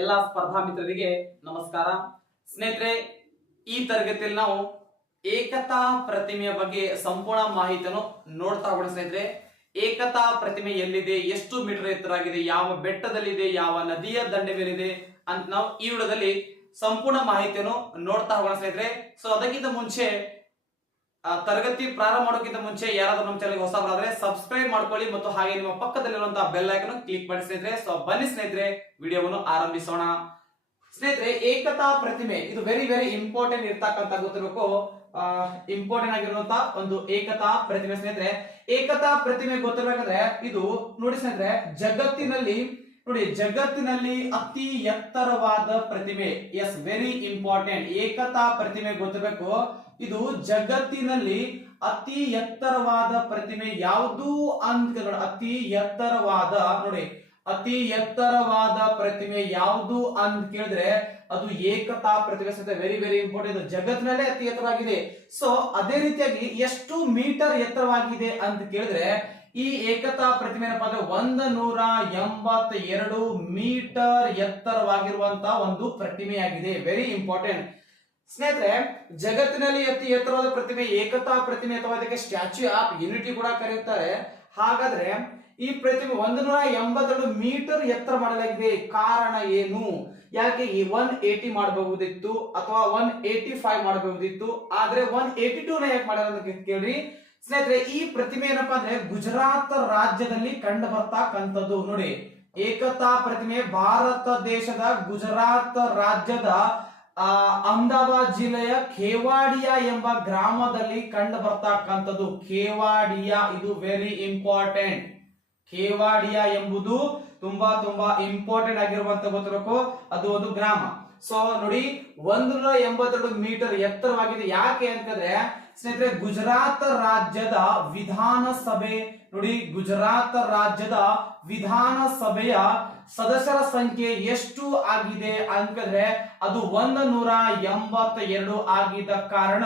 ಎಲ್ಲ ಸ್ಪರ್ಧಾ ಮಿತ್ರರಿಗೆ ನಮಸ್ಕಾರ. ಸ್ನೇಹಿತರೆ, ಈ ತರಗತಿಯಲ್ಲಿ ನಾವು ಏಕತಾ ಪ್ರತಿಮೆಯ ಬಗ್ಗೆ ಸಂಪೂರ್ಣ ಮಾಹಿತಿಯನ್ನು ನೋಡ್ತಾ ಹೋಗೋಣ. ಸ್ನೇಹಿತರೆ, ಏಕತಾ ಪ್ರತಿಮೆ ಎಲ್ಲಿದೆ, ಎಷ್ಟು ಮೀಟರ್ ಎತ್ತರಾಗಿದೆ, ಯಾವ ಬೆಟ್ಟದಲ್ಲಿದೆ, ಯಾವ ನದಿಯ ದಂಡೆ ಮೇಲಿದೆ ಅಂತ ನಾವು ಈ ವಿಡಿಯೋದಲ್ಲಿ ಸಂಪೂರ್ಣ ಮಾಹಿತಿಯನ್ನು ನೋಡ್ತಾ ಹೋಗೋಣ. ಸ್ನೇಹಿತರೆ, ಸೊ ಅದಕ್ಕಿಂತ ಮುಂಚೆ ತರಗತಿ ಪ್ರಾರಂಭ ಮಾಡೋಕ್ಕಿಂತ ಮುಂಚೆ ಯಾರಾದ್ರೂ ನಮ್ಮ ಚಾನಲ್ ಹೊಸಬರಾದ್ರೆ ಸಬ್ಸ್ಕ್ರೈಬ್ ಮಾಡ್ಕೊಳ್ಳಿ ಮತ್ತು ಹಾಗೆ ನಿಮ್ಮ ಪಕ್ಕದಲ್ಲಿರುವಂತಹ ಬೆಲ್ ಐಕಾನ್ ಕ್ಲಿಕ್ ಮಾಡಿ ಸ್ನೇಹಿತರೆ. ಸೊ ಬನ್ನಿ ಸ್ನೇಹಿತರೆ, ವಿಡಿಯೋವನ್ನು ಆರಂಭಿಸೋಣ. ಸ್ನೇಹಿತರೆ, ಏಕತಾ ಪ್ರತಿಮೆ ಇದು ವೆರಿ ಇಂಪಾರ್ಟೆಂಟ್ ಇರ್ತಕ್ಕಂತ ಗೊತ್ತಿರಬೇಕು. ಇಂಪಾರ್ಟೆಂಟ್ ಆಗಿರುವಂತಹ ಒಂದು ಏಕತಾ ಪ್ರತಿಮೆ. ಸ್ನೇಹಿತರೆ, ಏಕತಾ ಪ್ರತಿಮೆ ಗೊತ್ತಿರ್ಬೇಕಂದ್ರೆ ಇದು ನೋಡಿ ಸ್ನೇಹಿತರೆ, ಜಗತ್ತಿನಲ್ಲಿ ಅತಿ ಎತ್ತರವಾದ ಪ್ರತಿಮೆ. Yes, very important. ಏಕತಾ ಪ್ರತಿಮೆ ಗೊತ್ತಿರಬೇಕು. ಇದು ಜಗತ್ತಿನಲ್ಲಿ ಅತಿ ಎತ್ತರವಾದ ಪ್ರತಿಮೆ ಯಾವುದು ಅಂತ ನೋಡಿ. ಅತಿ ಎತ್ತರವಾದ ಪ್ರತಿಮೆ ಯಾವುದು ಅಂತ ಕೇಳಿದ್ರೆ ಅದು ಏಕತಾ ಪ್ರತಿಮೆ. Very important. ಜಗತ್ತಿನಲ್ಲೇ ಅತಿ ಎತ್ತರವಾಗಿದೆ. ಸೊ ಅದೇ ರೀತಿಯಾಗಿ ಎಷ್ಟು ಮೀಟರ್ ಎತ್ತರವಾಗಿದೆ ಅಂತ ಕೇಳಿದ್ರೆ ಈ ಏಕತಾ ಪ್ರತಿಮೆ ಏನಪ್ಪಾ ಅಂದ್ರೆ 182 ಮೀಟರ್ ಎತ್ತರವಾಗಿರುವಂತಹ ಒಂದು ಪ್ರತಿಮೆಯಾಗಿದೆ. Very important. ಸ್ನೇಹಿತರೆ, ಜಗತ್ತಿನಲ್ಲಿ ಅತಿ ಎತ್ತರವಾದ ಪ್ರತಿಮೆ ಏಕತಾ ಪ್ರತಿಮೆ ಅಥವಾ ಅದಕ್ಕೆ ಸ್ಟ್ಯಾಚ್ಯೂ ಆಫ್ ಯೂನಿಟಿ ಕೂಡ ಕರೆಯುತ್ತಾರೆ. ಹಾಗಾದ್ರೆ ಈ ಪ್ರತಿಮೆ 182 ಮೀಟರ್ ಎತ್ತರ ಮಾಡಲಾಗಿದೆ. ಕಾರಣ ಏನು? ಯಾಕೆ ಈ 180 ಮಾಡಬಹುದಿತ್ತು ಅಥವಾ 185 ಮಾಡಬಹುದಿತ್ತು, ಆದ್ರೆ 182 ನ ಯಾಕೆ ಮಾಡಲ್ಲ ಅಂತ ಕೇಳ್ರಿ. ಸ್ನೇಹಿತರೆ, ಈ ಪ್ರತಿಮೆ ಏನಪ್ಪಾ ಅಂದ್ರೆ ಗುಜರಾತ್ ರಾಜ್ಯದಲ್ಲಿ ಕಂಡು ಬರ್ತಕ್ಕಂಥದ್ದು. ನೋಡಿ, ಏಕತಾ ಪ್ರತಿಮೆ ಭಾರತ ದೇಶದ ಗುಜರಾತ್ ರಾಜ್ಯದ ಅಹಮದಾಬಾದ್ ಜಿಲ್ಲೆಯ ಖೇವಾಡಿಯಾ ಎಂಬ ಗ್ರಾಮದಲ್ಲಿ ಕಂಡು ಬರ್ತಕ್ಕಂಥದ್ದು. ಖೇವಾಡಿಯಾ ಇದು ವೆರಿ ಇಂಪಾರ್ಟೆಂಟ್. ಖೇವಾಡಿಯಾ ಎಂಬುದು ತುಂಬಾ ಇಂಪಾರ್ಟೆಂಟ್ ಆಗಿರುವಂತ ಗೊತ್ತಿರಬೇಕು. ಅದು ಒಂದು ಗ್ರಾಮ. ಸೊ ನೋಡಿ, 182 ಮೀಟರ್ ಎತ್ತರವಾಗಿದೆ. ಯಾಕೆ ಅಂತಂದ್ರೆ ಸ್ನೇಹಿತರೆ, ಗುಜರಾತ್ ರಾಜ್ಯದ ವಿಧಾನಸಭೆ ನೋಡಿ, ಗುಜರಾತ್ ರಾಜ್ಯದ ವಿಧಾನಸಭೆಯ ಸದಸ್ಯರ ಸಂಖ್ಯೆ ಎಷ್ಟು ಆಗಿದೆ ಅಂತಂದ್ರೆ ಅದು 182 ಆಗಿದ್ದ ಕಾರಣ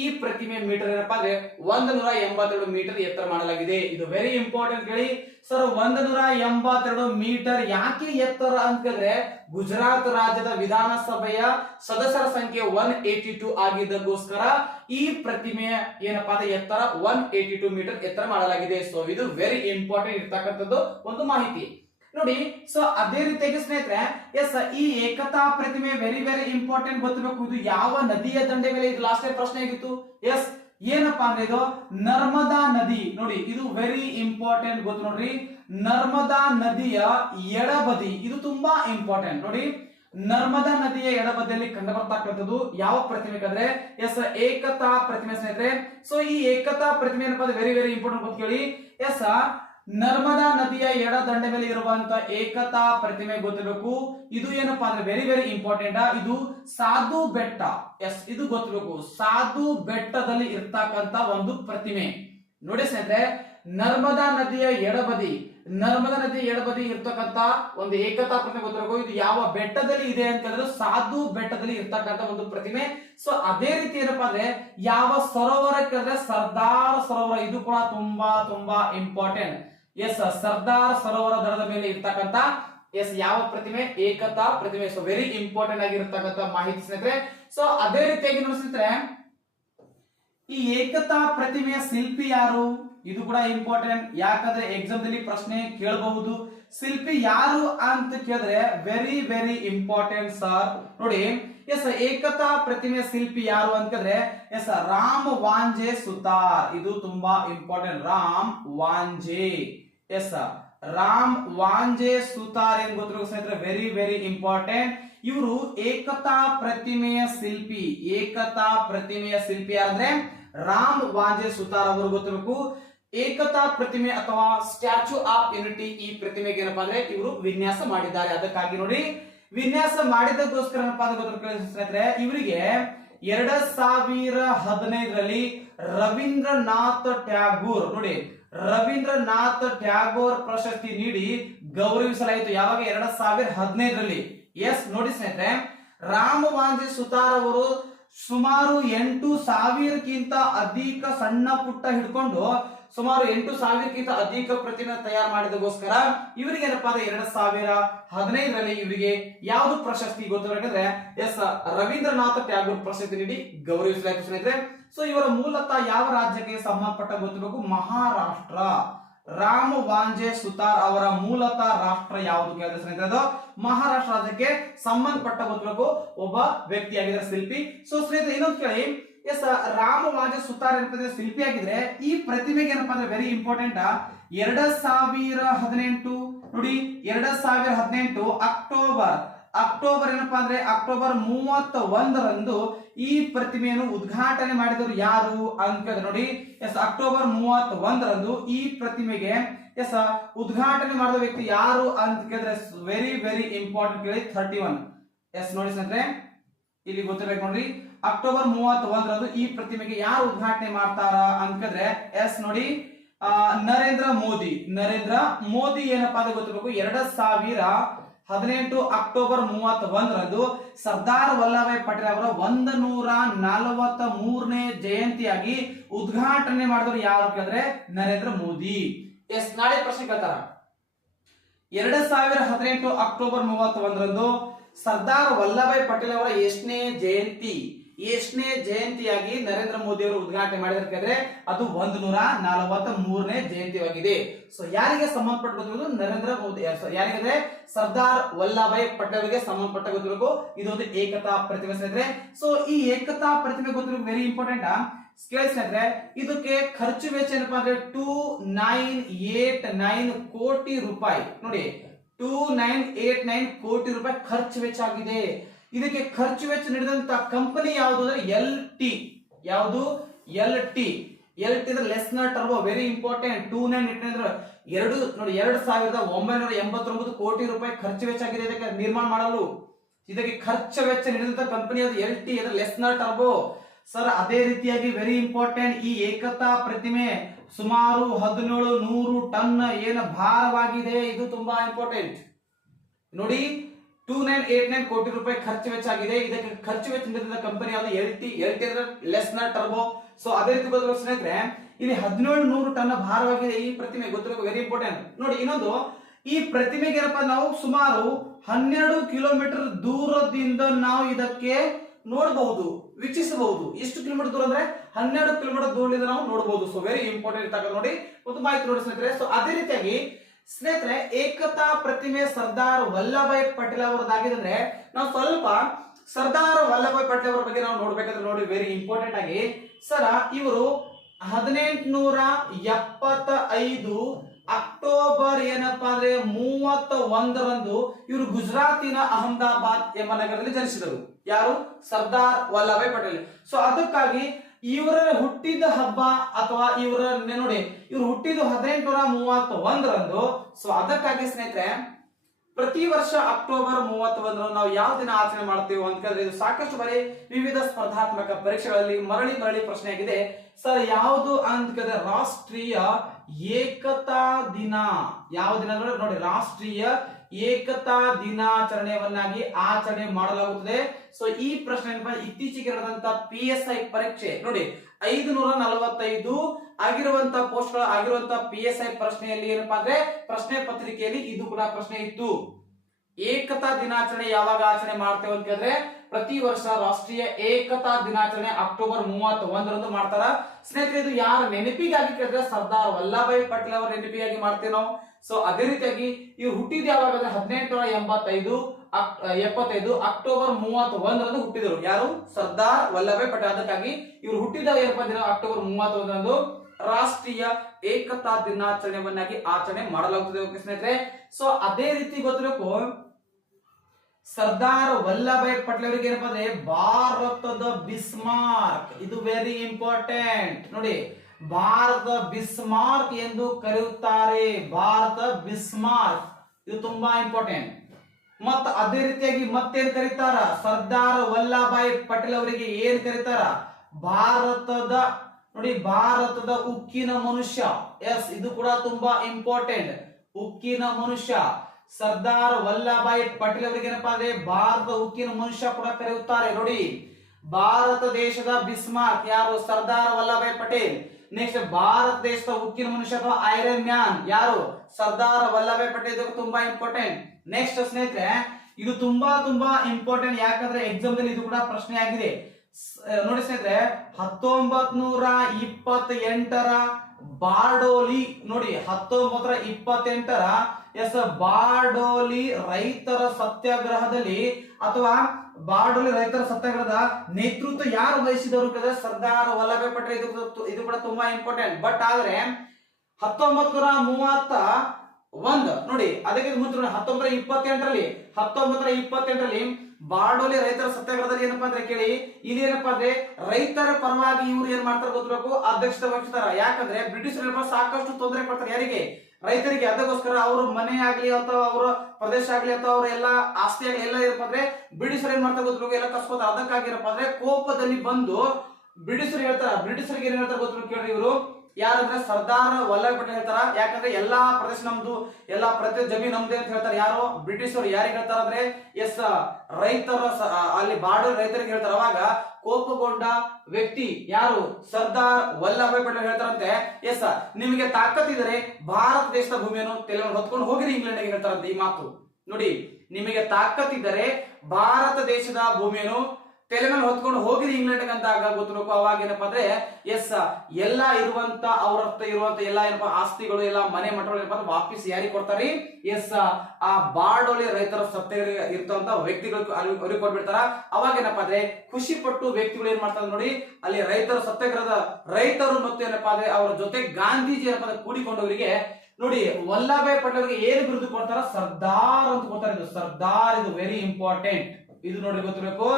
ಈ ಪ್ರತಿಮೆ ಮೀಟರ್ ಏನಪ್ಪಾ ಅಂದ್ರೆ 182 ಮೀಟರ್ ಎತ್ತರ ಮಾಡಲಾಗಿದೆ. ಇದು ವೆರಿ ಇಂಪಾರ್ಟೆಂಟ್. ಹೇಳಿ ಸರ್, 182 ಮೀಟರ್ ಯಾಕೆ ಎತ್ತರ ಅಂತಂದ್ರೆ ಗುಜರಾತ್ ರಾಜ್ಯದ ವಿಧಾನಸಭೆಯ ಸದಸ್ಯರ ಸಂಖ್ಯೆ 182 ಆಗಿದ್ದಕ್ಕೋಸ್ಕರ ಈ ಪ್ರತಿಮೆಯ ಏನಪ್ಪಾ ಅಂದ್ರೆ ಎತ್ತರ 182 ಮೀಟರ್ ಎತ್ತರ ಮಾಡಲಾಗಿದೆ. ಸೊ ಇದು ವೆರಿ ಇಂಪಾರ್ಟೆಂಟ್ ಇರ್ತಕ್ಕಂಥದ್ದು ಒಂದು ಮಾಹಿತಿ ನೋಡಿ. ಸೊ ಅದೇ ರೀತಿಯಾಗಿ ಸ್ನೇಹಿತರೆ, ಎಸ್, ಈ ಏಕತಾ ಪ್ರತಿಮೆ ವೆರಿ ಇಂಪಾರ್ಟೆಂಟ್ ಗೊತ್ತಿರಬೇಕು. ಇದು ಯಾವ ನದಿಯ ದಂಡೆ ಮೇಲೆ? ಇದು ಲಾಸ್ಟ್ ಪ್ರಶ್ನೆ ಆಗಿತ್ತು. ಎಸ್, ಏನಪ್ಪಾ ಅಂದ್ರೆ ಇದು ನರ್ಮದಾ ನದಿ. ನೋಡಿ, ಇದು ವೆರಿ ಇಂಪಾರ್ಟೆಂಟ್ ಗೊತ್ತು ನೋಡ್ರಿ. ನರ್ಮದಾ ನದಿಯ ಎಡಬದಿ ಇದು ತುಂಬಾ ಇಂಪಾರ್ಟೆಂಟ್. ನೋಡಿ, ನರ್ಮದಾ ನದಿಯ ಎಡಬದಿಯಲ್ಲಿ ಕಂಡು ಬರ್ತಕ್ಕಂಥದ್ದು ಯಾವ ಪ್ರತಿಮೆ ಅಂದ್ರೆ ಎಸ್, ಏಕತಾ ಪ್ರತಿಮೆ. ಸ್ನೇಹಿತರೆ, ಸೊ ಈ ಏಕತಾ ಪ್ರತಿಮೆ ಏನಪ್ಪಾ ಅಂದ್ರೆ ವೆರಿ ಇಂಪಾರ್ಟೆಂಟ್ ಗೊತ್ತು ಕೇಳಿ. ಎಸ್, ನರ್ಮದಾ ನದಿಯ ಎಡ ದಂಡೆ ಮೇಲೆ ಇರುವಂತ ಏಕತಾ ಪ್ರತಿಮೆ ಗೊತ್ತಿರಬೇಕು. ಇದು ಏನಪ್ಪಾ ಅಂದ್ರೆ ವೆರಿ ಇಂಪಾರ್ಟೆಂಟ್. ಇದು ಸಾಧು ಬೆಟ್ಟ. ಎಸ್, ಇದು ಗೊತ್ತಿರಬೇಕು. ಸಾಧು ಬೆಟ್ಟದಲ್ಲಿ ಇರ್ತಕ್ಕಂತ ಒಂದು ಪ್ರತಿಮೆ. ನೋಡಿ ಸ್ನೇಹಿತರೆ, ನರ್ಮದಾ ನದಿಯ ಎಡಬದಿ ಇರ್ತಕ್ಕಂತ ಒಂದು ಏಕತಾ ಪ್ರತಿಮೆ ಗೊತ್ತಿರಬೇಕು. ಇದು ಯಾವ ಬೆಟ್ಟದಲ್ಲಿ ಇದೆ ಅಂತ ಹೇಳಿದ್ರೆ ಸಾಧು ಬೆಟ್ಟದಲ್ಲಿ ಇರ್ತಕ್ಕಂತ ಒಂದು ಪ್ರತಿಮೆ. ಸೊ ಅದೇ ರೀತಿ ಏನಪ್ಪಾ ಅಂದ್ರೆ ಯಾವ ಸರೋವರ ಕೇಳಿದ್ರೆ ಸರ್ದಾರ್ ಸರೋವರ. ಇದು ಕೂಡ ತುಂಬಾ ಇಂಪಾರ್ಟೆಂಟ್. ಎಸ್, ಸರ್ದಾರ್ ಸರೋವರ ದಡದ ಮೇಲೆ ಇರ್ತಕ್ಕಂತ ಯಾವ ಪ್ರತಿಮೆ? ಏಕತಾ ಪ್ರತಿಮೆ. ಸೊ ವೆರಿ ಇಂಪಾರ್ಟೆಂಟ್ ಆಗಿರ್ತಕ್ಕಂಥ ಮಾಹಿತಿ ಸ್ನೇಹಿತರೆ. ಸೊ ಅದೇ ರೀತಿಯಾಗಿ ನೋಡಿ ಸ್ನೇಹಿತರೆ, ಈ ಏಕತಾ ಪ್ರತಿಮೆಯ ಶಿಲ್ಪಿ ಯಾರು? ಇದು ಕೂಡ ಇಂಪಾರ್ಟೆಂಟ್. ಯಾಕಂದ್ರೆ ಎಕ್ಸಾಮ್ ದಲ್ಲಿ ಪ್ರಶ್ನೆ ಕೇಳಬಹುದು. ಶಿಲ್ಪಿ ಯಾರು ಅಂತ ಕೇಳಿದ್ರೆ ವೆರಿ ಇಂಪಾರ್ಟೆಂಟ್ ಸರ್. ನೋಡಿ, ಎಸ್, ಏಕತಾ ಪ್ರತಿಮೆಯ ಶಿಲ್ಪಿ ಯಾರು ಅಂತಂದ್ರೆ ಎಸ್, ರಾಮ್ ವಾಂಜೆ ಸುತಾರ್. ಇದು ತುಂಬಾ ಇಂಪಾರ್ಟೆಂಟ್. ರಾಮ್ ವಾಂಜೆ ಸುತಾರ್ ಏನ್ ಗೊತ್ತಿರೋ ಸ್ನೇಹಿತರೆ ವೆರಿ ಇಂಪಾರ್ಟೆಂಟ್. ಇವರು ಏಕತಾ ಪ್ರತಿಮೆಯ ಶಿಲ್ಪಿ. ಯಾರಂದ್ರೆ ರಾಮ್ ವಾಂಜೆ ಸುತಾರ್ ಅವರು ಗೊತ್ತಿರಬೇಕು. ಏಕತಾ ಪ್ರತಿಮೆ ಅಥವಾ ಸ್ಟ್ಯಾಚ್ಯೂ ಆಫ್ ಯೂನಿಟಿ ಈ ಪ್ರತಿಮೆಗೆ ಏನಪ್ಪಾ ಅಂದ್ರೆ ಇವರು ವಿನ್ಯಾಸ ಮಾಡಿದ್ದಾರೆ. ಅದಕ್ಕಾಗಿ ನೋಡಿ, ವಿನ್ಯಾಸ ಮಾಡಿದಕ್ಕೋಸ್ಕರ ಏನಪ್ಪಾ ಅಂದ್ರೆ ಗೊತ್ತಿರಬೇಕು ಸ್ನೇಹಿತರೆ, ಇವರಿಗೆ 2015ರಲ್ಲಿ ರವೀಂದ್ರನಾಥ್ ಟ್ಯಾಗೋರ್ ಪ್ರಶಸ್ತಿ ನೀಡಿ ಗೌರವಿಸಲಾಯಿತು. ಯಾವಾಗ? 2015ರಲ್ಲಿ. ಎಸ್, ನೋಡಿ ಸ್ನೇಹಿತರೆ, ರಾಮ್ ವಾಂಜೆ ಸುತಾರ್ ಅವರು ಸುಮಾರು 8,000ಕ್ಕಿಂತ ಅಧಿಕ ಸಣ್ಣ ಪುಟ್ಟ ಹಿಡ್ಕೊಂಡು ಸುಮಾರು 8,000ಕ್ಕಿಂತ ಅಧಿಕ ಪ್ರತಿಮೆ ತಯಾರು ಮಾಡಿದಗೋಸ್ಕರ ಇವರಿಗೆ ಏನಪ್ಪಾ ಅಂದ್ರೆ 2015ರಲ್ಲಿ ಇವರಿಗೆ ಯಾವುದು ಪ್ರಶಸ್ತಿ ಗೊತ್ತಿರಬೇಕಂದ್ರೆ ಎಸ್ ರವೀಂದ್ರನಾಥ ಟ್ಯಾಗೋರ್ ಪ್ರಶಸ್ತಿ ನೀಡಿ ಗೌರವಿಸಲಾಯಿತು ಸ್ನೇಹಿತರೆ. ಸೊ ಇವರ ಮೂಲತಃ ಯಾವ ರಾಜ್ಯಕ್ಕೆ ಸಂಬಂಧಪಟ್ಟ ಗೊತ್ತಿರಬೇಕು? ಮಹಾರಾಷ್ಟ್ರ. ರಾಮ್ ವಾಂಜೆ ಸುತಾರ್ ಅವರ ಮೂಲತಃ ರಾಷ್ಟ್ರ ಯಾವುದು ಕೇಳಿದ್ರೆ ಸ್ನೇಹಿತರೆ ಅದು ಮಹಾರಾಷ್ಟ್ರ ರಾಜ್ಯಕ್ಕೆ ಸಂಬಂಧಪಟ್ಟ ಗೊತ್ತಿರಬೇಕು ಒಬ್ಬ ವ್ಯಕ್ತಿಯಾಗಿದ್ದಾರೆ ಶಿಲ್ಪಿ. ಸೊ ಸ್ನೇಹಿತರೆ ಇನ್ನೊಂದು ಕೇಳಿ, ಎಸ್ ರಾಮ್ ವಾಂಜೆ ಸುತಾರ್ ಏನಪ್ಪ ಶಿಲ್ಪಿ ಆಗಿದ್ರೆ ಈ ಪ್ರತಿಮೆಗೆ ಏನಪ್ಪಾ ಅಂದ್ರೆ ವೆರಿ ಇಂಪಾರ್ಟೆಂಟ್ 2018 ನೋಡಿ 2018 ಅಕ್ಟೋಬರ್ ಏನಪ್ಪಾ ಅಂದ್ರೆ ಅಕ್ಟೋಬರ್ 31ರಂದು ಈ ಪ್ರತಿಮೆಯನ್ನು ಉದ್ಘಾಟನೆ ಮಾಡಿದವರು ಯಾರು ಅಂತ ಕೇಳಿದ್ರೆ ನೋಡಿ ಎಸ್ ಅಕ್ಟೋಬರ್ 31ರಂದು ಈ ಪ್ರತಿಮೆಗೆ ಎಸ್ ಉದ್ಘಾಟನೆ ಮಾಡಿದ ವ್ಯಕ್ತಿ ಯಾರು ಅಂತ ಕೇಳಿದ್ರೆ ವೆರಿ ವೆರಿ ಇಂಪಾರ್ಟೆಂಟ್ ಕೇಳಿ 31 ಎಸ್ ನೋಡಿ ಸ್ನೇಹಿತರೆ ಇಲ್ಲಿ ಗೊತ್ತಿರಬೇಕು ನೋಡ್ರಿ ಅಕ್ಟೋಬರ್ 31ರಂದು ಈ ಪ್ರತಿಮೆಗೆ ಯಾರು ಉದ್ಘಾಟನೆ ಮಾಡ್ತಾರ ಅಂತ ಕೇಳಿದ್ರೆ ಎಸ್ ನೋಡಿ ನರೇಂದ್ರ ಮೋದಿ ಏನಪ್ಪಾ ಅಂತ ಗೊತ್ತಿರಬೇಕು 2018 ಅಕ್ಟೋಬರ್ 31ರಂದು ಸರ್ದಾರ್ ವಲ್ಲಭಾಯ್ ಪಟೇಲ್ ಅವರ 143ನೇ ಜಯಂತಿಯಾಗಿ ಉದ್ಘಾಟನೆ ಮಾಡಿದವರು ಯಾರು ಕೇಳಿದ್ರೆ ನರೇಂದ್ರ ಮೋದಿ. ಎಸ್ ನಾಳೆ ಪ್ರಶ್ನೆ ಕೇಳ್ತಾರ 2018 ಅಕ್ಟೋಬರ್ 31ರಂದು ಸರ್ದಾರ್ ವಲ್ಲಭಾಯ್ ಪಟೇಲ್ ಅವರ ಎಷ್ಟನೇ ಜಯಂತಿಯಾಗಿ ನರೇಂದ್ರ ಮೋದಿ ಅವರು ಉದ್ಘಾಟನೆ ಮಾಡಿದ್ರೆ ಅದು 143ನೇ ಜಯಂತಿಯಾಗಿದೆ. ಸೊ ಯಾರಿಗೆ ಸಂಬಂಧಪಟ್ಟ ಗೊತ್ತಿರೋದು ನರೇಂದ್ರ ಮೋದಿ, ಯಾರಿಗಂದ್ರೆ ಸರ್ದಾರ್ ವಲ್ಲಭಾಯ್ ಪಟೇಲ್ ಅವರಿಗೆ ಸಂಬಂಧಪಟ್ಟ ಗೊತ್ತಿರಬೇಕು. ಇದೊಂದು ಏಕತಾ ಪ್ರತಿಮೆ ಸ್ನೇಹಿತರೆ. ಸೊ ಈ ಏಕತಾ ಪ್ರತಿಮೆ ಗೊತ್ತಿರಬೇಕು ವೆರಿ ಇಂಪಾರ್ಟೆಂಟ್ ಸ್ನೇಹಿತರೆ. ಇದಕ್ಕೆ ಖರ್ಚು ವೆಚ್ಚ ಏನಪ್ಪಾ ಅಂದ್ರೆ 2989 ಕೋಟಿ ರೂಪಾಯಿ ನೋಡಿ 2989 ಕೋಟಿ ರೂಪಾಯಿ ಖರ್ಚು ವೆಚ್ಚ ಆಗಿದೆ. ಇದಕ್ಕೆ ಖರ್ಚು ವೆಚ್ಚ ನೀಡಿದಂತ ಕಂಪನಿ ಯಾವುದು ಅಂದ್ರೆ ಎಲ್ ಟಿ ಅಂದ್ರೆ ಲೆಸ್ನರ್ ಟರ್ಬೋ ವೆರಿ ಇಂಪಾರ್ಟೆಂಟ್ 2989 ಕೋಟಿ ರೂಪಾಯಿ ಖರ್ಚು ವೆಚ್ಚ ಆಗಿದೆ ಇದಕ್ಕೆ ನಿರ್ಮಾಣ ಮಾಡಲು. ಇದಕ್ಕೆ ಖರ್ಚು ವೆಚ್ಚ ನೀಡಿದಂತ ಕಂಪನಿ ಅದು ಎಲ್ ಟಿ ಅಂದ್ರೆ ಲೆಸ್ನರ್ ಟರ್ಬೋ ಸರ್. ಅದೇ ರೀತಿಯಾಗಿ ವೆರಿ ಇಂಪಾರ್ಟೆಂಟ್ ಈ ಏಕತಾ ಪ್ರತಿಮೆ ಸುಮಾರು 1700 ಟನ್ ಏನು ಭಾರವಾಗಿದೆ. ಇದು ತುಂಬಾ ಇಂಪಾರ್ಟೆಂಟ್ ನೋಡಿ 2989 ಕೋಟಿ ರೂಪಾಯಿ ಖರ್ಚು ವೆಚ್ಚ ಆಗಿದೆ. ಇದಕ್ಕೆ ಖರ್ಚು ವೆಚ್ಚ ನೀಡಿದ ಕಂಪನಿ ಯಾವುದು ಎಲ್ ಟಿ ಅಂದ್ರೆ ಲೆಸ್ನರ್ ಟರ್ಬೋ. ಸೊ ಅದೇ ರೀತಿ ಗೊತ್ತಿರಬೇಕು ಸ್ನೇಹಿತರೆ ಇಲ್ಲಿ 1700 ಟನ್ ಭಾರವಾಗಿದೆ ಈ ಪ್ರತಿಮೆ ಗೊತ್ತಿರಬೇಕು ವೆರಿ ಇಂಪಾರ್ಟೆಂಟ್. ನೋಡಿ ಇನ್ನೊಂದು ಈ ಪ್ರತಿಮೆಗೆ ಏನಪ್ಪಾ ನಾವು ಸುಮಾರು 12 ಕಿಲೋಮೀಟರ್ ದೂರದಿಂದ ನಾವು ಇದಕ್ಕೆ ನೋಡಬಹುದು ವೀಕ್ಷಿಸಬಹುದು. ಎಷ್ಟು ಕಿಲೋಮೀಟರ್ ದೂರ ಅಂದ್ರೆ 12 ಕಿಲೋಮೀಟರ್ ದೂರದಿಂದ ನಾವು ನೋಡಬಹುದು. ಸೊ ವೆರಿ ಇಂಪಾರ್ಟೆಂಟ್ ಆಗ ನೋಡಿ ಒಂದು ಮಾಹಿತಿ ನೋಡಿ ಸ್ನೇಹಿತರೆ. ಸೊ ಅದೇ ರೀತಿಯಾಗಿ ಸ್ನೇಹಿತರೆ ಏಕತಾ ಪ್ರತಿಮೆ ಸರ್ದಾರ್ ವಲ್ಲಭಾಯ್ ಪಟೇಲ್ ಅವರದಾಗಿದ್ರೆ ನಾವು ಸ್ವಲ್ಪ ಸರ್ದಾರ್ ವಲ್ಲಭಾಯ್ ಪಟೇಲ್ ಅವರ ಬಗ್ಗೆ ನಾವು ನೋಡ್ಬೇಕಂದ್ರೆ ನೋಡಿ ವೆರಿ ಇಂಪಾರ್ಟೆಂಟ್ ಆಗಿ ಸರ್ ಇವರು 1875 ಅಕ್ಟೋಬರ್ ಏನಪ್ಪಾ ಅಂದ್ರೆ 31ರಂದು ಇವರು ಗುಜರಾತಿನ ಅಹಮದಾಬಾದ್ ಎಂಬ ನಗರದಲ್ಲಿ ಜನಿಸಿದರು. ಯಾರು? ಸರ್ದಾರ್ ವಲ್ಲಭಾಯ್ ಪಟೇಲ್. ಸೊ ಅದಕ್ಕಾಗಿ ಇವರ ಹುಟ್ಟಿದ ಹಬ್ಬ ಅಥವಾ ಇವರ ನೋಡಿ ಇವರು ಹುಟ್ಟಿದ 1831ರಂದು. ಸೊ ಅದಕ್ಕಾಗಿ ಸ್ನೇಹಿತರೆ ಪ್ರತಿ ವರ್ಷ ಅಕ್ಟೋಬರ್ 31ರಂದು ನಾವು ಯಾವ ದಿನ ಆಚರಣೆ ಮಾಡ್ತೀವಿ ಅಂತ ಕೇಳಿದ್ರೆ ಇದು ಸಾಕಷ್ಟು ಬಾರಿ ವಿವಿಧ ಸ್ಪರ್ಧಾತ್ಮಕ ಪರೀಕ್ಷೆಗಳಲ್ಲಿ ಮರಳಿ ಪ್ರಶ್ನೆಯಾಗಿದೆ. ಸರ್ ಯಾವುದು ಅಂತ ಕೇಳಿದ್ರೆ ರಾಷ್ಟ್ರೀಯ ಏಕತಾ ದಿನ. ಯಾವ ದಿನ ನೋಡಿ ರಾಷ್ಟ್ರೀಯ ಏಕತಾ ದಿನಾಚರಣೆಯನ್ನಾಗಿ ಆಚರಣೆ ಮಾಡಲಾಗುತ್ತದೆ. ಸೊ ಈ ಪ್ರಶ್ನೆ ಇತ್ತೀಚೆಗೆ ನಡೆದಂತ PSI ಪರೀಕ್ಷೆ ನೋಡಿ 545 ಆಗಿರುವಂತಹ ಪೋಸ್ಟ್ ಆಗಿರುವಂತಹ PSI ಪ್ರಶ್ನೆಯಲ್ಲಿ ಏನಪ್ಪಾ ಅಂದ್ರೆ ಪ್ರಶ್ನೆ ಪತ್ರಿಕೆಯಲ್ಲಿ ಇದು ಕೂಡ ಪ್ರಶ್ನೆ ಇತ್ತು. ಏಕತಾ ದಿನಾಚರಣೆ ಯಾವಾಗ ಆಚರಣೆ ಮಾಡ್ತೇವೆ ಅಂತ ಕೇಳಿದ್ರೆ ಪ್ರತಿ ವರ್ಷ ರಾಷ್ಟ್ರೀಯ ಏಕತಾ ದಿನಾಚರಣೆ ಅಕ್ಟೋಬರ್ 31ರಂದು ಮಾಡ್ತಾರ ಸ್ನೇಹಿತರೆ. ಇದು ಯಾರ ನೆನಪಿಗಾಗಿ ಕೇಳಿದ್ರೆ ಸರ್ದಾರ್ ವಲ್ಲಭಾಯ್ ಪಟೇಲ್ ಅವರ ನೆನಪಿಗಾಗಿ ಮಾಡ್ತೇವೆ ನಾವು. ಸೊ ಅದೇ ರೀತಿಯಾಗಿ ಇವ್ರು ಹುಟ್ಟಿದ ಯಾವಾಗ 1875 ಅಕ್ಟೋಬರ್ 31ರಂದು ಹುಟ್ಟಿದರು. ಯಾರು? ಸರ್ದಾರ್ ವಲ್ಲಭಾಯ್ ಪಟೇಲ್. ಅದಕ್ಕಾಗಿ ಇವರು ಹುಟ್ಟಿದ ದಿನ ಅಕ್ಟೋಬರ್ 31ರಂದು ರಾಷ್ಟ್ರೀಯ ಏಕತಾ ದಿನಾಚರಣೆಯನ್ನಾಗಿ ಆಚರಣೆ ಮಾಡಲಾಗುತ್ತದೆ ಸ್ನೇಹಿತರೆ. ಸೊ ಅದೇ ರೀತಿ ಗೊತ್ತಿರಬೇಕು ಸರ್ದಾರ್ ವಲ್ಲಭಾಯ್ ಪಟೇಲ್ ಅವರಿಗೆ ಏನಪ್ಪಾ ಅಂದ್ರೆ ಭಾರತದ ಬಿಸ್ಮಾರ್ಕ್. ಇದು ವೆರಿ ಇಂಪಾರ್ಟೆಂಟ್ ನೋಡಿ ಭಾರತ ಬಿಸ್ಮಾರ್ಕ್ ಎಂದು ಕರೆಯುತ್ತಾರೆ. ಭಾರತ ಬಿಸ್ಮಾರ್ಕ್ ಇದು ತುಂಬಾ ಇಂಪಾರ್ಟೆಂಟ್. ಮತ್ತ ಅದೇ ರೀತಿಯಾಗಿ ಮತ್ತೇನ್ ಕರೀತಾರ? ಸರ್ದಾರ್ ವಲ್ಲಭಾಯ್ ಪಟೇಲ್ ಅವರಿಗೆ ಏನ್ ಕರೀತಾರ? ಭಾರತದ ನೋಡಿ ಭಾರತದ ಉಕ್ಕಿನ ಮನುಷ್ಯ. ಎಸ್ ಇದು ಕೂಡ ತುಂಬಾ ಇಂಪಾರ್ಟೆಂಟ್. ಉಕ್ಕಿನ ಮನುಷ್ಯ ಸರ್ದಾರ್ ವಲ್ಲಭಾಯ್ ಪಟೇಲ್ ಅವರಿಗೆ ಏನಪ್ಪಾ ಅಂದ್ರೆ ಭಾರತದ ಉಕ್ಕಿನ ಮನುಷ್ಯ ಕೂಡ ಕರೆಯುತ್ತಾರೆ. ನೋಡಿ ಭಾರತ ದೇಶದ ಬಿಸ್ಮಾರ್ಕ್ ಯಾರು? ಸರ್ದಾರ್ ವಲ್ಲಭಾಯ್ ಪಟೇಲ್. ನೆಕ್ಸ್ಟ್ ಭಾರತ ದೇಶದ ಉಕ್ಕಿನ ಮನುಷ್ಯ ಅಥವಾ ಐರನ್ ಮ್ಯಾನ್ ಯಾರು? ಸರ್ದಾರ್ ವಲ್ಲಭಾಯ್ ಪಟೇಲ್. ಇದು ತುಂಬಾ ಇಂಪಾರ್ಟೆಂಟ್. ನೆಕ್ಸ್ಟ್ ಸ್ನೇಹಿತರೆ, ಇದು ತುಂಬಾ ಇಂಪಾರ್ಟೆಂಟ್, ಯಾಕಂದ್ರೆ ಎಕ್ಸಾಮ್ ದಲ್ಲಿ ಇದು ಕೂಡ ಪ್ರಶ್ನೆ ಆಗಿದೆ. ನೋಡಿ ಸ್ನೇಹಿತರೆ, 1928ರ ಬಾರ್ಡೋಲಿ, ನೋಡಿ 1928ರ ಬಾರ್ಡೋಲಿ ರೈತರ ಸತ್ಯಾಗ್ರಹದಲ್ಲಿ ಅಥವಾ ಬಾರ್ಡೋಲಿ ರೈತರ ಸತ್ಯಾಗ್ರಹದ ನೇತೃತ್ವ ಯಾರು ವಹಿಸಿದವರು? ಸರ್ದಾರ್ ವಲ್ಲಭಾಯ್ ಪಟೇಲ್. ಇದು ಕೂಡ ತುಂಬಾ ಇಂಪಾರ್ಟೆಂಟ್. ಬಟ್ ಆದ್ರೆ 1931 ನೋಡಿ, ಅದಕ್ಕೆ ಮುಂಚೆ 1928ರಲ್ಲಿ ಬಾರ್ಡೋಲಿ ರೈತರ ಸತ್ಯಾಗ್ರಹದಲ್ಲಿ ಏನಪ್ಪಾ ಅಂದ್ರೆ ಕೇಳಿ, ಇಲ್ಲಿ ಏನಪ್ಪಾ ಅಂದ್ರೆ ರೈತರ ಪರವಾಗಿ ಇವ್ರು ಏನ್ ಮಾಡ್ತಾರೆ ಗೊತ್ತಿರಬೇಕು, ಅಧ್ಯಕ್ಷತೆ ವಹಿಸ್ತಾರ. ಯಾಕಂದ್ರೆ ಬ್ರಿಟಿಷರು ಸಾಕಷ್ಟು ತೊಂದರೆ ಕೊಡ್ತಾರೆ ಯಾರಿಗೆ? ರೈತರಿಗೆ. ಅದಕ್ಕೋಸ್ಕರ ಅವ್ರ ಮನೆ ಆಗ್ಲಿ ಅಥವಾ ಅವರ ಪ್ರದೇಶ ಆಗ್ಲಿ ಅಥವಾ ಅವ್ರ ಎಲ್ಲಾ ಆಸ್ತಿ ಆಗ್ಲಿ ಎಲ್ಲ ಏನಪ್ಪಾ ಅಂದ್ರೆ ಬ್ರಿಟಿಷರು ಏನ್ ಮಾಡ್ತಾರೆ ಗೊತ್ತಿರಬೇಕು, ಎಲ್ಲ ಕಸ್ಕೋತಾರೆ. ಅದಕ್ಕಾಗಿ ಏನಪ್ಪಾ ಅಂದ್ರೆ ಕೋಪದಲ್ಲಿ ಬಂದು ಬ್ರಿಟಿಷರಿಗೆ ಏನ್ ಹೇಳ್ತಾರೆ ಗೊತ್ತಿರಬೇಕು ಕೇಳಿ, ಇವರು ಯಾರಂದ್ರೆ ಸರ್ದಾರ್ ವಲ್ಲಭಾಯ್ ಪಟೇಲ್ ಹೇಳ್ತಾರ. ಯಾಕಂದ್ರೆ ಎಲ್ಲಾ ಪ್ರದೇಶ ನಮ್ದು, ಎಲ್ಲಾ ಪ್ರತಿ ಜಮೀನ್ ನಮ್ದೇ ಅಂತ ಹೇಳ್ತಾರೆ. ಯಾರು? ಬ್ರಿಟಿಷರು. ಯಾರಿಗೆ ಹೇಳ್ತಾರ ಅಂದ್ರೆ ರೈತರ ಅಲ್ಲಿ ಬಾರ್ಡರ್ ರೈತರಿಗೆ ಹೇಳ್ತಾರ. ಅವಾಗ ಕೋಪಗೊಂಡ ವ್ಯಕ್ತಿ ಯಾರು? ಸರ್ದಾರ್ ವಲ್ಲಭಾಯ್ ಪಟೇಲ್ ಹೇಳ್ತಾರಂತೆ, ನಿಮಗೆ ತಾಕತ್ತಿದ್ರೆ ಭಾರತ ದೇಶದ ಭೂಮಿಯನ್ನು ತೆಲಂಗಾಣ ಹೊತ್ಕೊಂಡು ಹೋಗಿರಿ ಇಂಗ್ಲೆಂಡ್ಗೆ ಹೇಳ್ತಾರಂತೆ. ಈ ಮಾತು ನೋಡಿ, ನಿಮಗೆ ತಾಕತ್ತಿದ್ದರೆ ಭಾರತ ದೇಶದ ಭೂಮಿಯನ್ನು ತೆಲಂಗಾಣ ಹೊತ್ಕೊಂಡು ಹೋಗಿರಿ ಇಂಗ್ಲೆಂಡ್ ಅಂತ ಗೊತ್ತಿರಬೇಕು. ಅವಾಗ ಏನಪ್ಪಾ ಅಂದ್ರೆ ಎಲ್ಲ ಇರುವಂತ ಅವ್ರ ಇರುವಂತ ಎಲ್ಲ ಏನಪ್ಪಾ ಆಸ್ತಿಗಳು, ಎಲ್ಲ ಮನೆ ಮಠಗಳು ಏನಪ್ಪಾ ವಾಪಸ್ ಯಾರಿಗೆ ಕೊಡ್ತಾರೆ? ಆ ಬಾರ್ಡೋಲಿ ರೈತರ ಸತ್ಯಾಗ್ರಹ ಇರ್ತಂತ ವ್ಯಕ್ತಿಗಳು ಅವ್ರಿಗೆ ಕೊಟ್ಬಿಡ್ತಾರ. ಅವಾಗ ಏನಪ್ಪಾ ಅಂದ್ರೆ ಖುಷಿ ಪಟ್ಟು ವ್ಯಕ್ತಿಗಳು ಏನ್ ಮಾಡ್ತಾರೆ ನೋಡಿ, ಅಲ್ಲಿ ರೈತರ ಸತ್ಯಾಗ್ರಹದ ರೈತರು ಮತ್ತು ಏನಪ್ಪಾ ಅಂದ್ರೆ ಅವರ ಜೊತೆ ಗಾಂಧೀಜಿ ಏನಪ್ಪಾ ಅಂದ್ರೆ ಕೂಡಿಕೊಂಡವರಿಗೆ ನೋಡಿ ವಲ್ಲಭಾಯ್ ಪಟೇಲ್ ಅವರಿಗೆ ಏನು ಬಿರುದು ಕೊಡ್ತಾರ? ಸರ್ದಾರ್ ಅಂತ ಕೊಡ್ತಾರೆ. ಇದು ಸರ್ದಾರ್, ಇದು ವೆರಿ ಇಂಪಾರ್ಟೆಂಟ್. ಇದು ನೋಡಿ ಗೊತ್ತಿರಬೇಕು.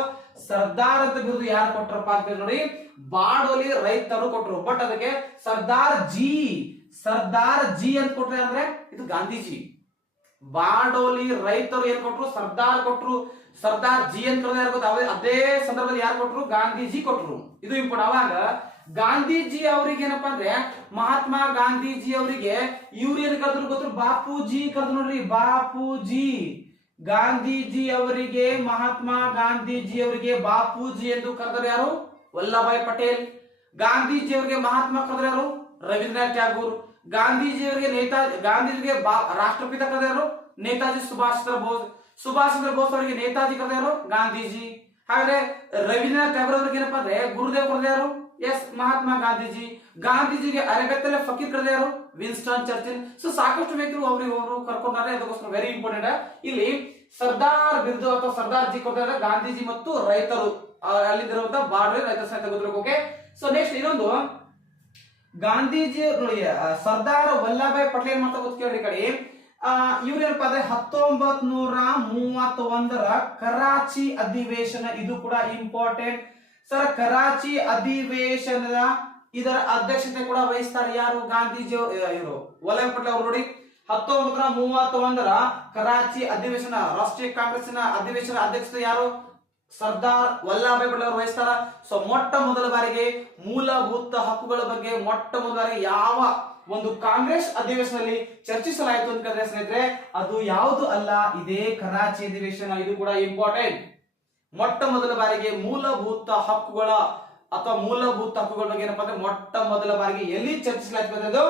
ಸರ್ದಾರ್ ಅಂತ ಬಿರುದು ಯಾರು ಕೊಟ್ಟರಪ್ಪ ಅಂತ ನೋಡಿ, ಬಾರ್ಡೋಲಿ ರೈತರು ಕೊಟ್ಟರು. ಬಟ್ ಅದಕ್ಕೆ ಸರ್ದಾರ್ ಜಿ ಅಂತ ಕೊಟ್ರೆ ಅಂದ್ರೆ ಇದು ಗಾಂಧೀಜಿ. ಬಾರ್ಡೋಲಿ ರೈತರು ಏನ್ ಕೊಟ್ರು? ಸರ್ದಾರ್ ಕೊಟ್ರು. ಸರ್ದಾರ್ ಜಿ ಅಂತ ಯಾರು ಗೊತ್ತಾ? ಅದೇ ಸಂದರ್ಭದಲ್ಲಿ ಯಾರು ಕೊಟ್ರು? ಗಾಂಧೀಜಿ ಕೊಟ್ರು. ಇದು ಇಂಪಾರ್ಟೆಂಟ್. ಅವಾಗ ಗಾಂಧೀಜಿ ಅವರಿಗೆ ಏನಪ್ಪಾ ಅಂದ್ರೆ ಮಹಾತ್ಮ ಗಾಂಧೀಜಿ ಅವರಿಗೆ ಇವ್ರು ಏನ್ ಕರೆದ್ರು ಗೊತ್ತು? ಬಾಪೂಜಿ ಕರೆದ್ರು ನೋಡ್ರಿ, ಬಾಪೂಜಿ. ಗಾಂಧೀಜಿ ಅವರಿಗೆ, ಮಹಾತ್ಮ ಗಾಂಧೀಜಿ ಅವರಿಗೆ ಬಾಪೂಜಿ ಎಂದು ಕರೆದರು ಯಾರು? ವಲ್ಲಭಾಯ್ ಪಟೇಲ್. ಗಾಂಧೀಜಿ ಅವರಿಗೆ ಮಹಾತ್ಮ ಕರೆದರು ಯಾರು? ರವೀಂದ್ರನಾಥ್ ಟ್ಯಾಗೂರ್. ಗಾಂಧೀಜಿ ಅವರಿಗೆ ಗಾಂಧೀಜಿಗೆ ರಾಷ್ಟ್ರಪಿತ ಕರೆದರು ಯಾರು? ನೇತಾಜಿ ಸುಭಾಷ್ ಚಂದ್ರ ಬೋಸ್. ಸುಭಾಷ್ ಚಂದ್ರ ಬೋಸ್ ಅವರಿಗೆ ನೇತಾಜಿ ಕರೆದರು ಯಾರು? ಗಾಂಧೀಜಿ. ಹಾಗಾದ್ರೆ ರವೀಂದ್ರನಾಥ್ ಟ್ಯಾಗೂರ್ ಅವರಿಗೆ ಏನಪ್ಪಾ ಅಂದ್ರೆ ಗುರುದೇವ್ ಕರೆದ ಯಾರು? ಮಹಾತ್ಮ ಗಾಂಧೀಜಿ. ಗಾಂಧೀಜಿಗೆ ಅರೆಬೆತ್ತಲೆ ಫಕೀರ್ ಕರೆದ ಯಾರು? Winston Churchill. ಸೊ ಸಾಕಷ್ಟು ವ್ಯಕ್ತಿಗಳು ಅವರು ಕರ್ಕೊಂಡಾರೆ. ಅದಕ್ಕೋಸ್ಕರ ವೆರಿ ಇಂಪಾರ್ಟೆಂಟ್. ಇಲ್ಲಿ ಸರ್ದಾರ್ ಬಿರುದು ಅಥವಾ ಸರ್ದಾರ್ ಜಿ ಕೊಡ್ತಾರೆ ಗಾಂಧೀಜಿ ಮತ್ತು ರೈತರು ಅಲ್ಲಿರುವಂತಹ ಬಾರ್ಡರ್ ರೈತರ ಸಹಿತ ಗೊತ್ತಿರಬೇಕು. ಓಕೆ. ಸೊ ನೆಕ್ಸ್ಟ್ ಇನ್ನೊಂದು ಗಾಂಧೀಜಿ ನೋಡಿ, ಸರ್ದಾರ್ ವಲ್ಲಭಾಯ್ ಪಟೇಲ್ ಏನ್ ಮಾಡ್ತಾ ಗೊತ್ತು ಕೇಳ್ರಿ ಕಡೆ. ಇವ್ರು ಏನಪ್ಪಾ ಅಂದ್ರೆ 1931ರ ಕರಾಚಿ ಅಧಿವೇಶನ, ಇದು ಕೂಡ ಇಂಪಾರ್ಟೆಂಟ್ ಸರ್. ಕರಾಚಿ ಅಧಿವೇಶನದ ಇದರ ಅಧ್ಯಕ್ಷತೆ ಕೂಡ ವಹಿಸ್ತಾರೆ ಯಾರು? ಗಾಂಧೀಜಿ ಇವರು ವಲ್ಲಭಾಯ್ ಪಟೇಲ್ ಅವರು. ನೋಡಿ 1931ರ ಕರಾಚಿ ಅಧಿವೇಶನ, ರಾಷ್ಟ್ರೀಯ ಕಾಂಗ್ರೆಸ್ನ ಅಧಿವೇಶನ ಅಧ್ಯಕ್ಷತೆ ಯಾರು? ಸರ್ದಾರ್ ವಲ್ಲಭಾಯ್ ಪಟೇಲ್ ಅವರು ವಹಿಸ್ತಾರ. ಸೊ ಮೊಟ್ಟ ಮೊದಲ ಬಾರಿಗೆ ಮೂಲಭೂತ ಹಕ್ಕುಗಳ ಬಗ್ಗೆ ಮೊಟ್ಟ ಮೊದಲ ಬಾರಿಗೆ ಯಾವ ಒಂದು ಕಾಂಗ್ರೆಸ್ ಅಧಿವೇಶನದಲ್ಲಿ ಚರ್ಚಿಸಲಾಯಿತು ಅಂತ ಹೇಳಿದ್ರೆ ಸ್ನೇಹಿತರೆ, ಅದು ಯಾವುದು ಅಲ್ಲ, ಇದೇ ಕರಾಚಿ ಅಧಿವೇಶನ. ಇದು ಕೂಡ ಇಂಪಾರ್ಟೆಂಟ್. ಮೊಟ್ಟ ಮೊದಲ ಬಾರಿಗೆ ಮೂಲಭೂತ ಹಕ್ಕುಗಳ ಬಗ್ಗೆ ಏನಪ್ಪಾ ಅಂದ್ರೆ ಮೊಟ್ಟ ಮೊದಲ ಬಾರಿಗೆ ಎಲ್ಲಿ ಚರ್ಚಿಸಲಾಯಿತು?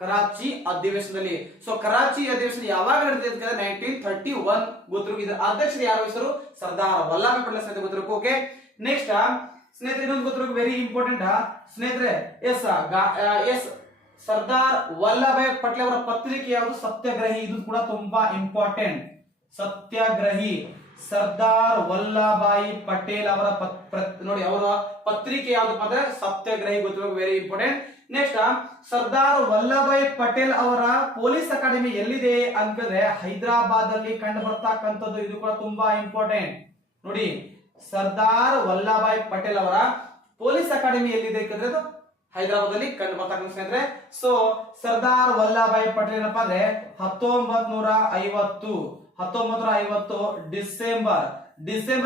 ಕರಾಚಿ ಅಧಿವೇಶನದಲ್ಲಿ. ಸೊ ಕರಾಚಿ ಅಧಿವೇಶನ ಯಾವಾಗ ನಡೆದಿದೆ? 1931 ಗೊತ್ತಿರಬೇಕು. ಇದರ ಅಧ್ಯಕ್ಷರು ಯಾರು ವಹಿಸರು? ಸರ್ದಾರ್ ವಲ್ಲಭಾಯ್ ಪಟೇಲ್ ಸ್ನೇಹಿತರೆ ಗೊತ್ತಿರಬೇಕು. ಓಕೆ. ನೆಕ್ಸ್ಟ್ ಸ್ನೇಹಿತರೆ ಇನ್ನೊಂದು ಗೊತ್ತಿರಬೇಕು, ವೆರಿ ಇಂಪಾರ್ಟೆಂಟ್ ಸ್ನೇಹಿತರೆ. ಸರ್ದಾರ್ ವಲ್ಲಭಾಯ್ ಪಟೇಲ್ ಅವರ ಪತ್ರಿಕೆ ಯಾವುದು? ಸತ್ಯಾಗ್ರಹಿ. ಇದು ಕೂಡ ತುಂಬಾ ಇಂಪಾರ್ಟೆಂಟ್. ಸತ್ಯಾಗ್ರಹಿ ಸರ್ದಾರ್ ವಲ್ಲಭಾಯ್ ಪಟೇಲ್ ಅವರ ನೋಡಿ ಅವರ ಪತ್ರಿಕೆ ಯಾವ್ದಪ್ಪ ಅಂದ್ರೆ ಸತ್ಯಾಗ್ರಹಿ ಗೊತ್ತಿರಬೇಕು. Very important. Next Sardar Vallabhbhai Patel ಅವರ ಪೊಲೀಸ್ ಅಕಾಡೆಮಿ ಎಲ್ಲಿದೆ ಅಂತಂದ್ರೆ ಹೈದರಾಬಾದ್ ಅಲ್ಲಿ ಕಂಡು ಬರ್ತಕ್ಕಂಥದ್ದು. ಇದು ಕೂಡ ತುಂಬಾ ಇಂಪಾರ್ಟೆಂಟ್. ನೋಡಿ ಸರ್ದಾರ್ ವಲ್ಲಭಾಯ್ ಪಟೇಲ್ ಅವರ ಪೊಲೀಸ್ ಅಕಾಡೆಮಿ ಎಲ್ಲಿದೆ ಅಂತಂದ್ರೆ ಹೈದರಾಬಾದ್ ಅಲ್ಲಿ ಕಂಡು ಬರ್ತಕ್ಕಂಥ ಸ್ನೇಹಿತರೆ. ಸೊ ಸರ್ದಾರ್ ವಲ್ಲಭಾಯ್ ಪಟೇಲ್ ಏನಪ್ಪಾ ಅಂದ್ರೆ 1950 ಡಿಸೆಂಬರ್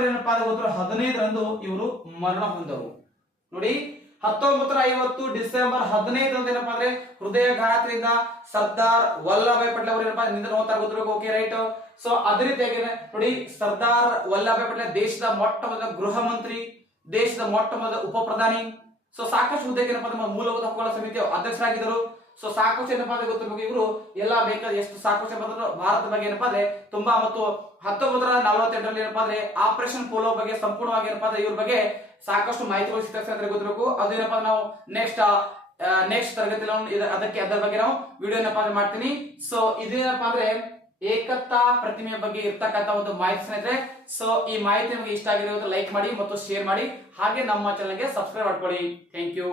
ಏನಪ್ಪಾ ಅಂದ್ರೆ ಗೊತ್ತಿರೋ 15ರಂದು ಇವರು ಮರಣ ಹೊಂದವರು. ನೋಡಿ 1950 ಡಿಸೆಂಬರ್ 15ರಂದು ಏನಪ್ಪಾ ಅಂದ್ರೆ ಹೃದಯಾಘಾತದಿಂದ ಸರ್ದಾರ್ ವಲ್ಲಭಾಯ್ ಪಟೇಲ್ ಅವರು ಏನಪ್ಪಾ ನಿಧನ ಹೊಂದ್ತಾರೆ ಗೊತ್ತಿರಬೇಕು. Okay right. ಸೊ ಅದೇ ರೀತಿಯಾಗಿ ನೋಡಿ ಸರ್ದಾರ್ ವಲ್ಲಭಾಯ್ ಪಟೇಲ್ ದೇಶದ ಮೊಟ್ಟ ಮೊದಲ ಗೃಹ ಮಂತ್ರಿ, ದೇಶದ ಮೊಟ್ಟ ಮೊದಲ ಉಪ ಪ್ರಧಾನಿ, ಸೊ ಸಾಕಷ್ಟು ಹುದ್ದೆಗೆ ಏನಪ್ಪಾ ನಮ್ಮ ಮೂಲಭೂತ ಹಕ್ಕುಗಳ ಸಮಿತಿಯ ಅಧ್ಯಕ್ಷರಾಗಿದ್ದರು. ಸೊ ಸಾಕಷ್ಟು ಏನಪ್ಪಾ ಅಂದ್ರೆ ಗೊತ್ತಿರಬೇಕು ಇವರು ಎಲ್ಲ ಬೇಕಾದ ಎಷ್ಟು ಸಾಕಷ್ಟು ಏನಪ್ಪಾ ಅಂದ್ರೆ ಭಾರತ ಬಗ್ಗೆ ಏನಪ್ಪಾ ಅಂದ್ರೆ ತುಂಬಾ ಮತ್ತು 1948ರಲ್ಲಿ ಏನಪ್ಪಾ ಅಂದ್ರೆ ಆಪರೇಷನ್ ಪೋಲೋ ಬಗ್ಗೆ ಸಂಪೂರ್ಣವಾಗಿ ಏನಪ್ಪಾ ಅಂದ್ರೆ ಇವ್ರ ಬಗ್ಗೆ ಸಾಕಷ್ಟು ಮಾಹಿತಿಗಳು ಸಿಗ್ತದೆ ಗೊತ್ತಿರಬೇಕು. ಅದೇನಪ್ಪಾ ನಾವು ನೆಕ್ಸ್ಟ್ ತರಗತಿಯಲ್ಲಿ ಅದರ ಬಗ್ಗೆ ನಾವು ವಿಡಿಯೋ ಏನಪ್ಪಾ ಅಂದ್ರೆ ಮಾಡ್ತೀನಿ. ಸೊ ಇದೇನಪ್ಪಾ ಅಂದ್ರೆ ಏಕತಾ ಪ್ರತಿಮೆಯ ಬಗ್ಗೆ ಇರ್ತಕ್ಕಂಥ ಒಂದು ಮಾಹಿತಿ ಸ್ನೇಹಿತರೆ. ಸೊ ಈ ಮಾಹಿತಿ ನಿಮಗೆ ಇಷ್ಟ ಆಗಿರೋದು ಲೈಕ್ ಮಾಡಿ ಮತ್ತು ಶೇರ್ ಮಾಡಿ, ಹಾಗೆ ನಮ್ಮ ಚಾನಲ್ಗೆ ಸಬ್ಸ್ಕ್ರೈಬ್ ಮಾಡ್ಕೊಳ್ಳಿ. Thank you.